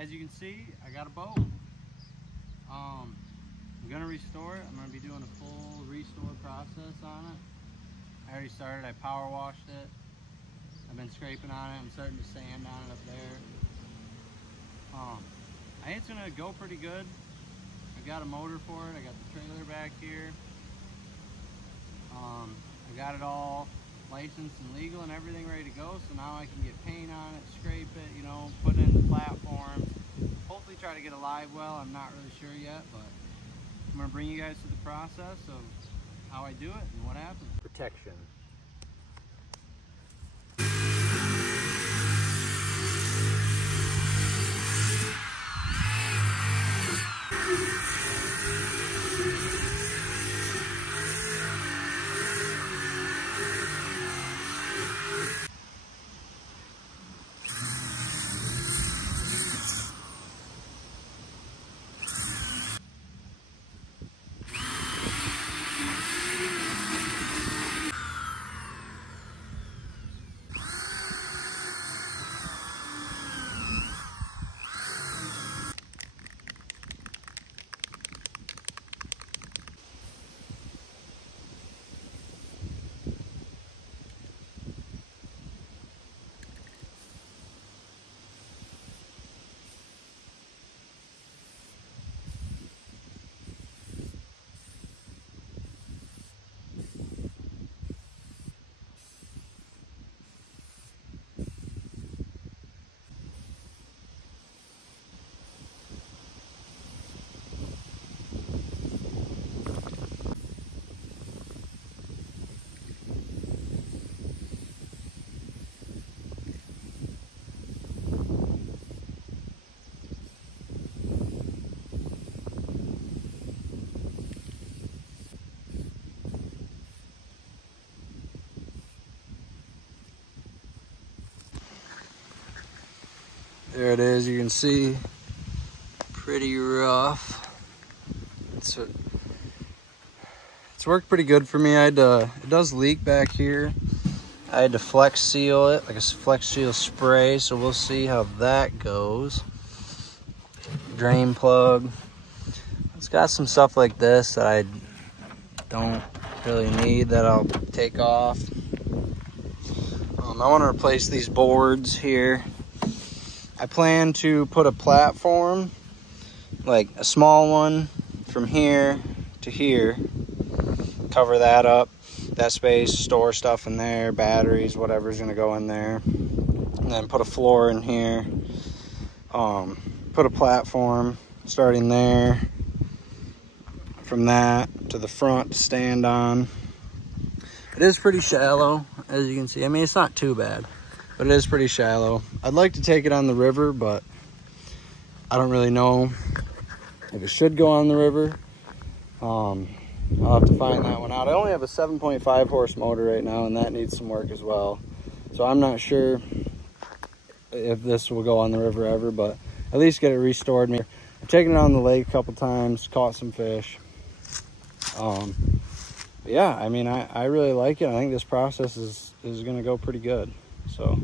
as you can see, I got a boat. I'm gonna restore it. I'm gonna be doing a full restore process on it. I already started. I power washed it. I've been scraping on it. I'm starting to sand on it up there. I think it's gonna go pretty good. I got a motor for it. I got the trailer back here. I got it all licensed and legal and everything ready to go. So now I can get paint on it, scrape it, you know, put it in the platforms. Hopefully try to get a live well. I'm not really sure yet, but I'm gonna bring you guys through the process of how I do it and what happens. Protection. There it is, you can see, pretty rough. It's worked pretty good for me. It does leak back here. I had to flex seal it, like a flex seal spray, so we'll see how that goes. Drain plug. It's got some stuff like this that I don't really need that I'll take off. I want to replace these boards here. I plan to put a platform, like a small one from here to here, cover that up, that space, store stuff in there, batteries, whatever's gonna go in there, and then put a floor in here, put a platform starting there, from that to the front to stand on. It is pretty shallow, as you can see. I mean, it's not too bad, but it is pretty shallow. I'd like to take it on the river, but I don't really know if it should go on the river. I'll have to find that one out. I only have a 7.5 horse motor right now, and that needs some work as well. So I'm not sure if this will go on the river ever, but at least get it restored. I've taken it on the lake a couple times, caught some fish. But yeah, I mean, I really like it. I think this process is gonna go pretty good. So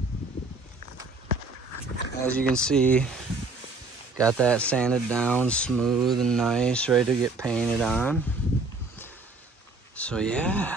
as you can see, got that sanded down smooth and nice, ready to get painted on. So yeah.